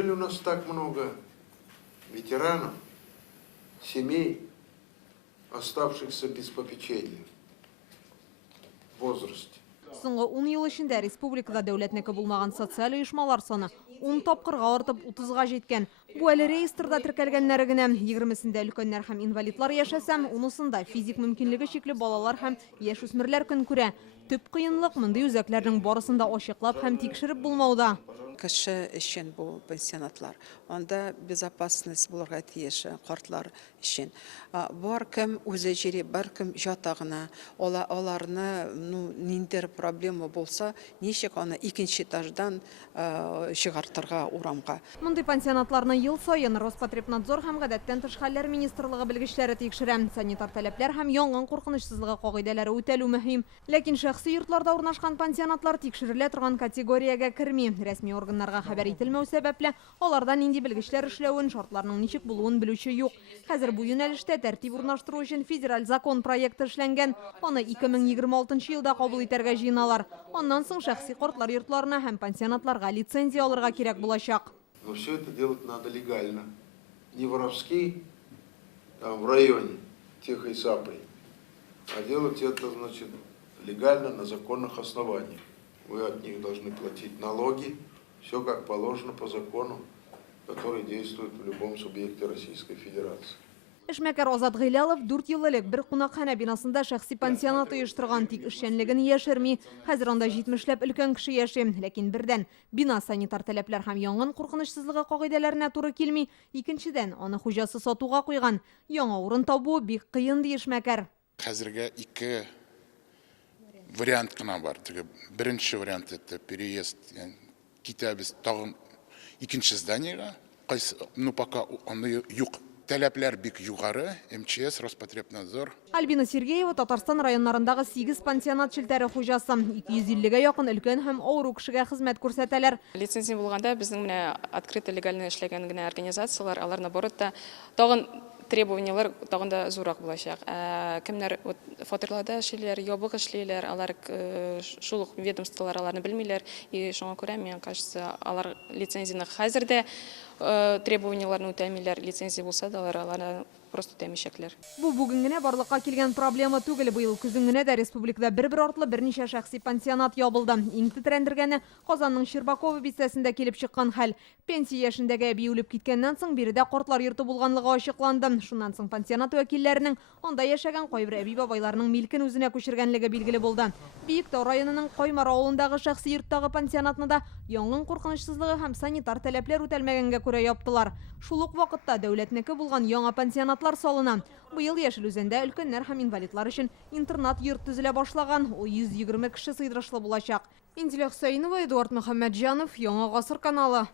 Неужели у нас так много ветеранов, семей, оставшихся без попечения в возрасте? Соңғы 10 ел ішінде республикада дәулетнекі булмаған социаль ұйышмалар саны 10 тапқырға артып 30-ға жеткен. Бу әлі реестрда тіркәлгәннәре генә 20-сендә өлкәннәр һәм инвалидлар яшәсәм, унысында физик мөмкинлеге чикле балалар һәм яшүсмерләр көн күрә. Төп кыенлык мондый үзәкләрнең барысында ачыклап һәм тикшереп булмауда. Кеше өчен бу пенсионатлар. Анда безопасность булырга тиеш картлар өчен. Бар кем үзе җире, бар кем ятагына, аларны ниндер проблема булса, ничек аны икенче этаждан чыгартырга урамга. Мондый пансионатларны ел сайын Роспотребнадзор һәм гадәттән тыш хәлләр министрлыгы белгечләре тикшерә. Санитар таләпләр һәм янгын куркынычсызлыгы кагыйдәләре үтәлү мөһим. Ләкин шәхси йортларда урнашкан пансионатлар тикшерелә торган категориягә керми. Рәсми органнарга хәбәр ителмәү сәбәпле, аларда нинди белгечләр эшләвен, шартларның ничек булуын белүче юк. Хәзер бу юнәлештә тәртип урнаштыру өчен федераль закон проекты эшләнгән. Аны 2026 елда кабул итәргә җыеналар. Аннан соң шәхси картлар йортларына һәм пансионатларга лицензия алырга кирәк булачак. Но все это делать надо легально. Не воровски, в районе тихой сапой, а делать это, значит, легально на законных основаниях. Вы от них должны платить налоги, все как положено по закону, который действует в любом субъекте Российской Федерации. Эшмәкәр Азат Гыйлялов 4 ел элек бер кунакханә бинасында шәхси пансионат оештырган, тик эшчәнлеген яшерми. Хәзер анда 70ләп өлкән кеше яши, ләкин бердән бина санитар таләпләр һәм янгын куркынычсызлыгы кагыйдәләренә туры килми, икенчедән аны хуҗасы сатуга куйган. Яңа урын табу бик кыен ди Эшмәкәр. Хәзергә 2 вариант кына бар. Беренче вариант это переезд, китәбез тагын икенче зданиегә. Пока аны юк. Таләпләр бик югары, МЧС, Роспотребнадзор. Альбина Сергеева Татарстан районнарындагы 8 пансионат челтәре хуҗасы. 250гә якын өлкән һәм авыру кешегә хезмәт күрсәтәләр. Лицензия булганда безнең менә открыто легально эшләгән генә организациялар, алар наоборот та тагын требованиялар тагын да зурак булачак. Кемнәр фатирларда эшлиләр, ябык эшлиләр, алар шул ук ведомстволар аларны белмиләр. И шуңа күрә мен кажется, алар лицензияны хәзердә требованияларны үтәмиләр. Лицензия булса да алар просто үтәмичәкләр. Бу бүген генә барлыкка килгән проблема түгел. Быел көзен генә дә республикада бер-бер артлы берничә шәхси пансионат ябылды. Иң тетрәндергәне Казанның Щербакова бистәсендә килеп чыккан хәл. Пенсия яшендәге әби үлеп киткәннән соң биредә картлар йорты булганлыгы ачыкланды. Шуннан соң пансионат вәкилләренең анда яшәгән кайбер әби бабайларның милкен үзенә күчергәнлеге билгеле булды. Биектау районының Каймар авылындагы шәхси йорттагы пансионатны да янгын куркынычсызлыгы һәм санитар таләпләр үтәлмәгәнгә күрә яптылар. Шул ук вакытта дәүләтнеке булган яңа пансионатлар салына. Быел Яшел Үзәндә өлкәннәр һәм инвалидлар өчен интернат йорт төзелә башлаган. Ул 120 кеше сыйдырышлы булачак. Инзилә Хөсәйнова, Эдуард Мөхәммәтҗанов, Яңа гасыр каналы.